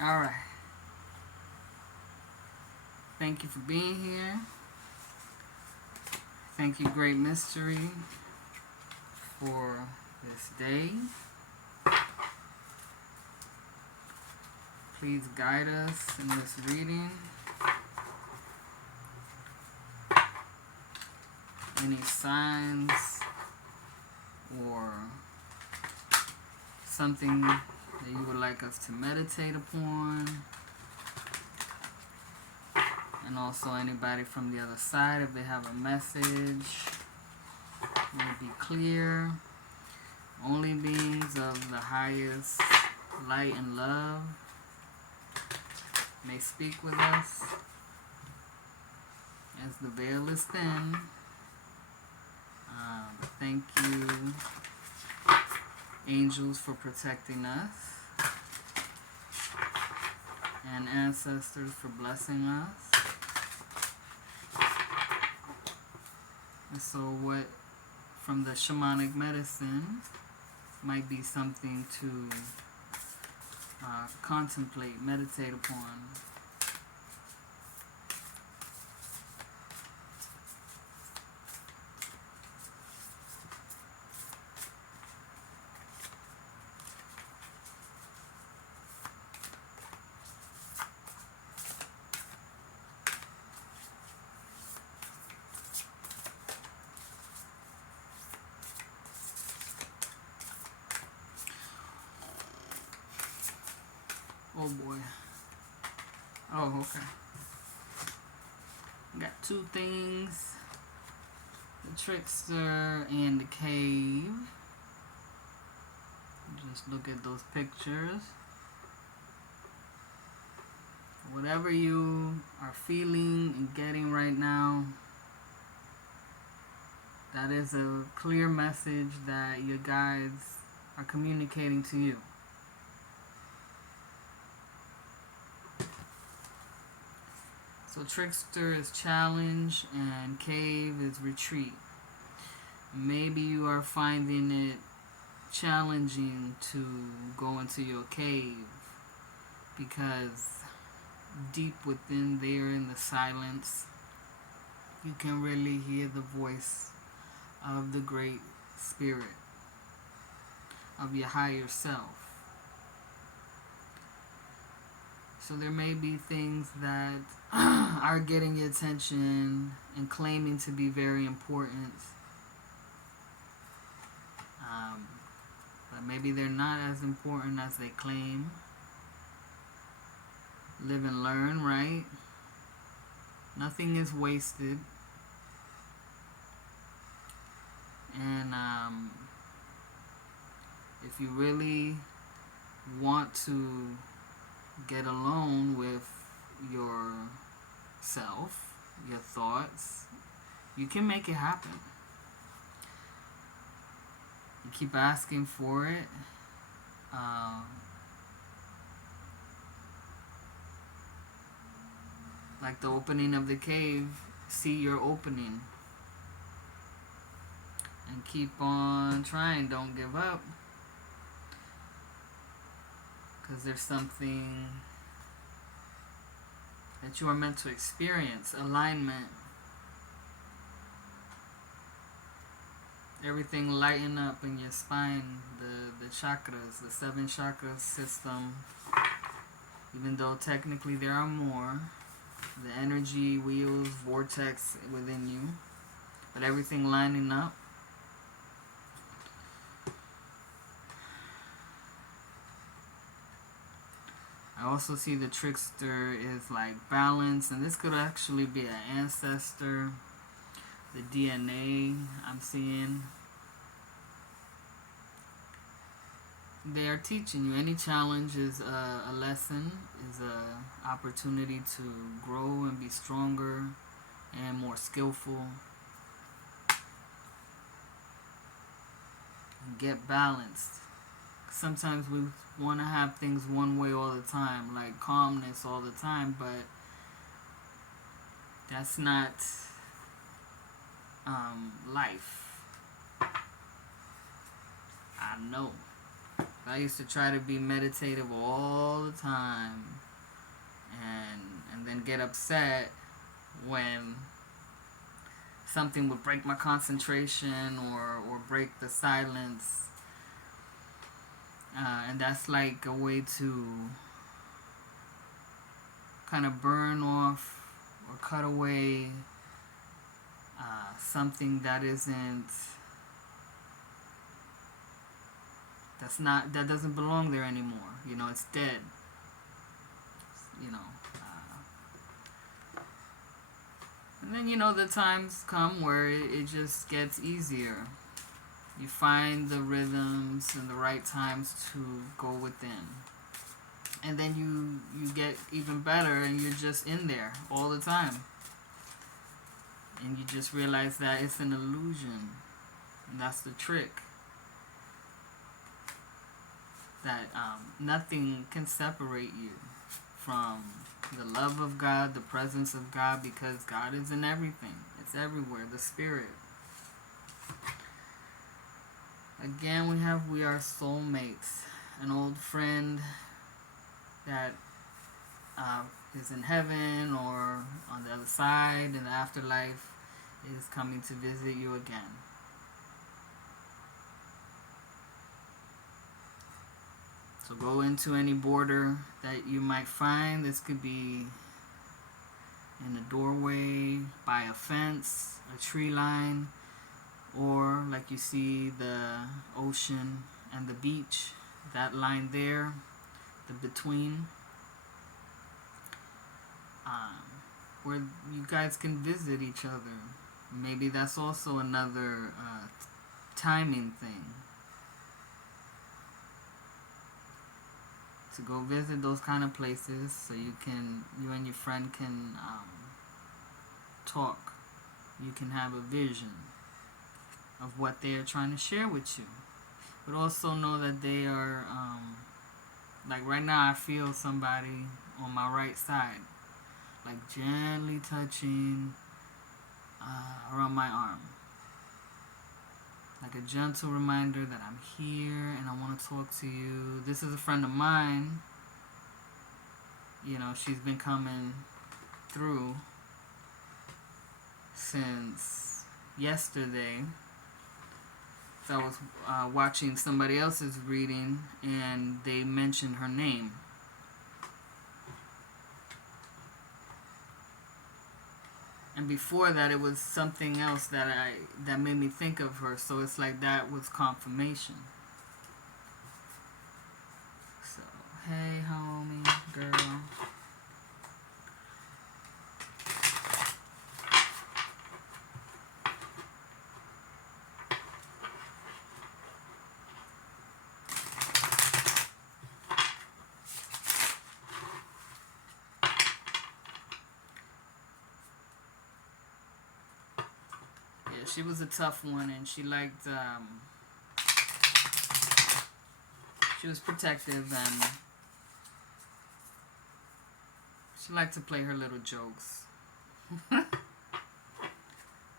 All right. Thank you for being here. Thank you, Great Mystery, for this day. Please guide us in this reading. Any signs or something that you would like us to meditate upon. And also anybody from the other side, if they have a message, will be clear. Only beings of the highest light and love may speak with us as the veil is thin. Thank you, angels, for protecting us, and ancestors for blessing us. And so what from the shamanic medicine might be something to contemplate, meditate upon. Oh boy. Oh, okay. Got two things. The trickster and the cave. Just look at those pictures. Whatever you are feeling and getting right now, that is a clear message that your guides are communicating to you. So trickster is challenge and cave is retreat. Maybe you are finding it challenging to go into your cave because deep within there in the silence you can really hear the voice of the great spirit of your higher self. So there may be things that are getting your attention and claiming to be very important. But maybe they're not as important as they claim. Live and learn, right? Nothing is wasted. And if you really want to get alone with yourself, your thoughts, you can make it happen. You keep asking for it. Like the opening of the cave, see your opening. And keep on trying, don't give up. Because there's something that you are meant to experience, alignment. Everything lighten up in your spine, the chakras, the 7 chakra system. Even though technically there are more, the energy wheels, vortex within you, but everything lining up. I also see the trickster is like balance, and this could actually be an ancestor. The DNA I'm seeing. They are teaching you. Any challenge is a lesson, is an opportunity to grow and be stronger and more skillful. And get balanced. Sometimes we want to have things one way all the time, like calmness all the time, but that's not life. I know. I used to try to be meditative all the time, and then get upset when something would break my concentration or break the silence. And that's like a way to kind of burn off or cut away something that isn't, that doesn't belong there anymore. You know, it's dead. You know. And then, you know, the times come where it just gets easier. You find the rhythms and the right times to go within. And then you get even better, and you're just in there all the time. And you just realize that it's an illusion. And that's the trick. That nothing can separate you from the love of God, the presence of God, because God is in everything. It's everywhere. The Spirit. Again, we are soulmates. An old friend that is in heaven or on the other side in the afterlife is coming to visit you again. So go into any border that you might find. This could be in a doorway, by a fence, a tree line, or like you see the ocean and the beach, that line there, the between, where you guys can visit each other. Maybe that's also another timing thing. To go visit those kind of places so you and your friend can talk. You can have a vision of what they are trying to share with you. But also know that they are, like right now I feel somebody on my right side, like gently touching around my arm. Like a gentle reminder that I'm here and I want to talk to you. This is a friend of mine. You know, she's been coming through since yesterday. So I was watching somebody else's reading and they mentioned her name. And before that, it was something else that made me think of her. So it's like that was confirmation. So, hey, homie, girl. She was a tough one, and she liked, she was protective, and she liked to play her little jokes.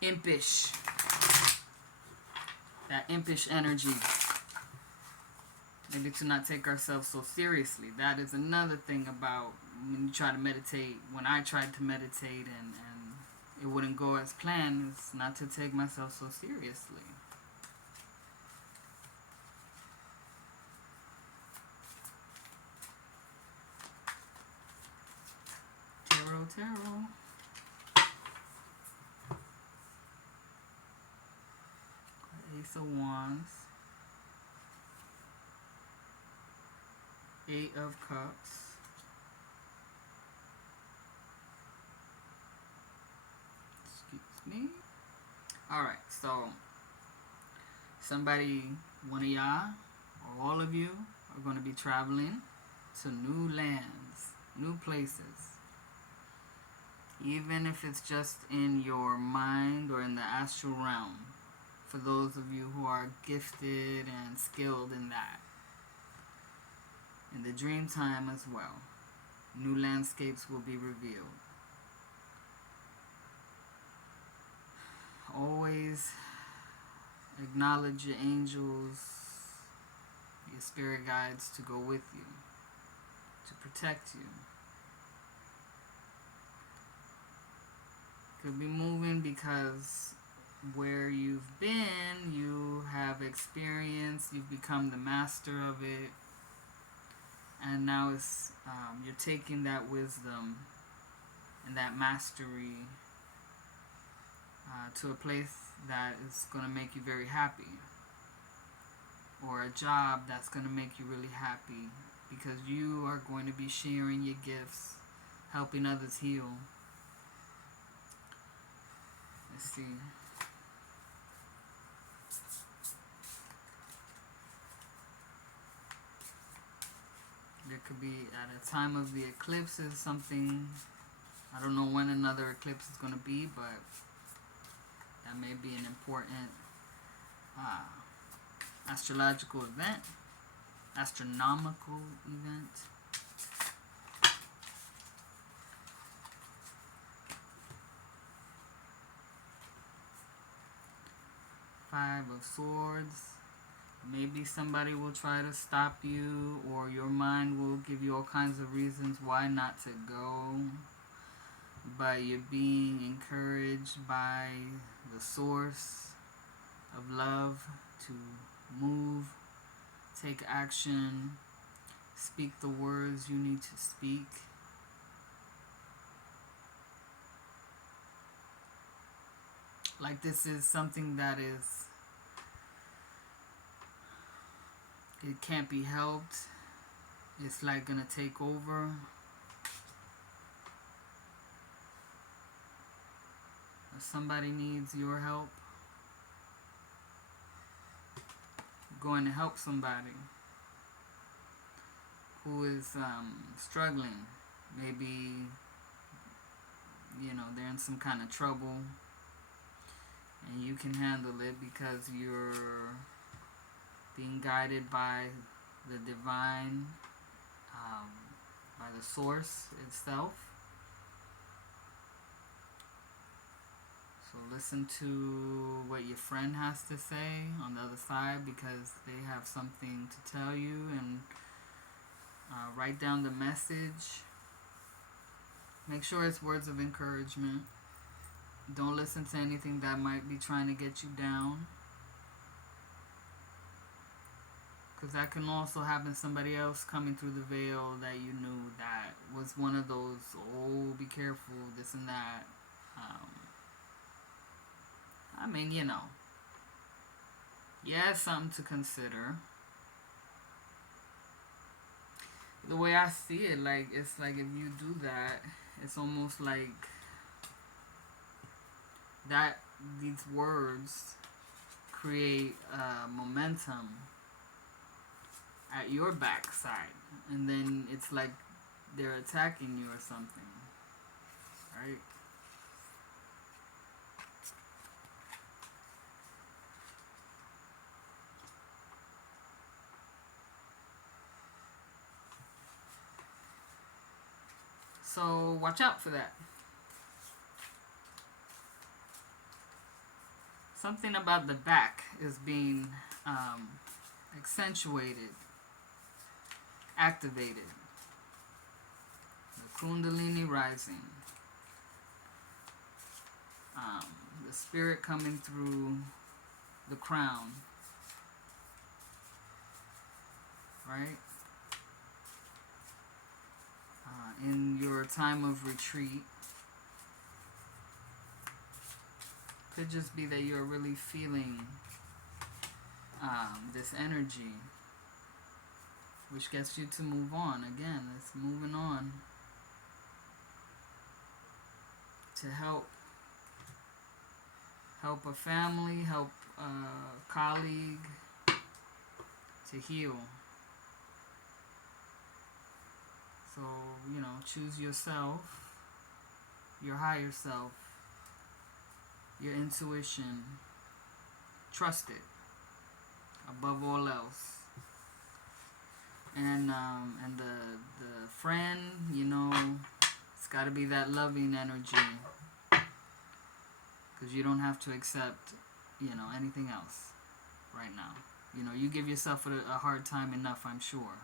Impish. That impish energy. Maybe to not take ourselves so seriously. That is another thing about when you try to meditate. When I tried to meditate and it wouldn't go as planned, it's not to take myself so seriously. Tarot. Ace of Wands. 8 of Cups. Me. Alright, so somebody, one of y'all, or all of you, are going to be traveling to new lands, new places. Even if it's just in your mind or in the astral realm, for those of you who are gifted and skilled in that. In the dream time as well, new landscapes will be revealed. Always acknowledge your angels, your spirit guides to go with you, to protect you. Could be moving because where you've been, you have experienced, you've become the master of it, and now it's you're taking that wisdom and that mastery to a place that is going to make you very happy, or a job that's going to make you really happy, because you are going to be sharing your gifts, helping others heal. Let's see. There could be, at a time of the eclipses, something, I don't know when another eclipse is going to be, but that may be an important astrological event, astronomical event. Five of Swords. Maybe somebody will try to stop you, or your mind will give you all kinds of reasons why not to go. But you're being encouraged by the source of love to move, take action, speak the words you need to speak. Like this is something that is, it can't be helped. It's like gonna take over. If somebody needs your help, you're going to help somebody who is struggling. Maybe, they're in some kind of trouble, and you can handle it because you're being guided by the divine, by the source itself. So listen to what your friend has to say on the other side, because they have something to tell you, and write down the message. Make sure it's words of encouragement. Don't listen to anything that might be trying to get you down, because that can also happen. Somebody else coming through the veil that you knew that was one of those, oh, be careful, this and that. Yeah, it's something to consider. The way I see it, it's like if you do that, it's almost like that these words create momentum at your backside, and then it's like they're attacking you or something, right? So watch out for that. Something about the back is being accentuated, activated. The Kundalini rising. The spirit coming through the crown. Right? In your time of retreat. Could just be that you're really feeling this energy, which gets you to move on. Again, it's moving on to help a family, help a colleague to heal. So, choose yourself, your higher self, your intuition. Trust it above all else. And the friend, it's got to be that loving energy, because you don't have to accept, anything else right now. You know, you give yourself a hard time enough, I'm sure.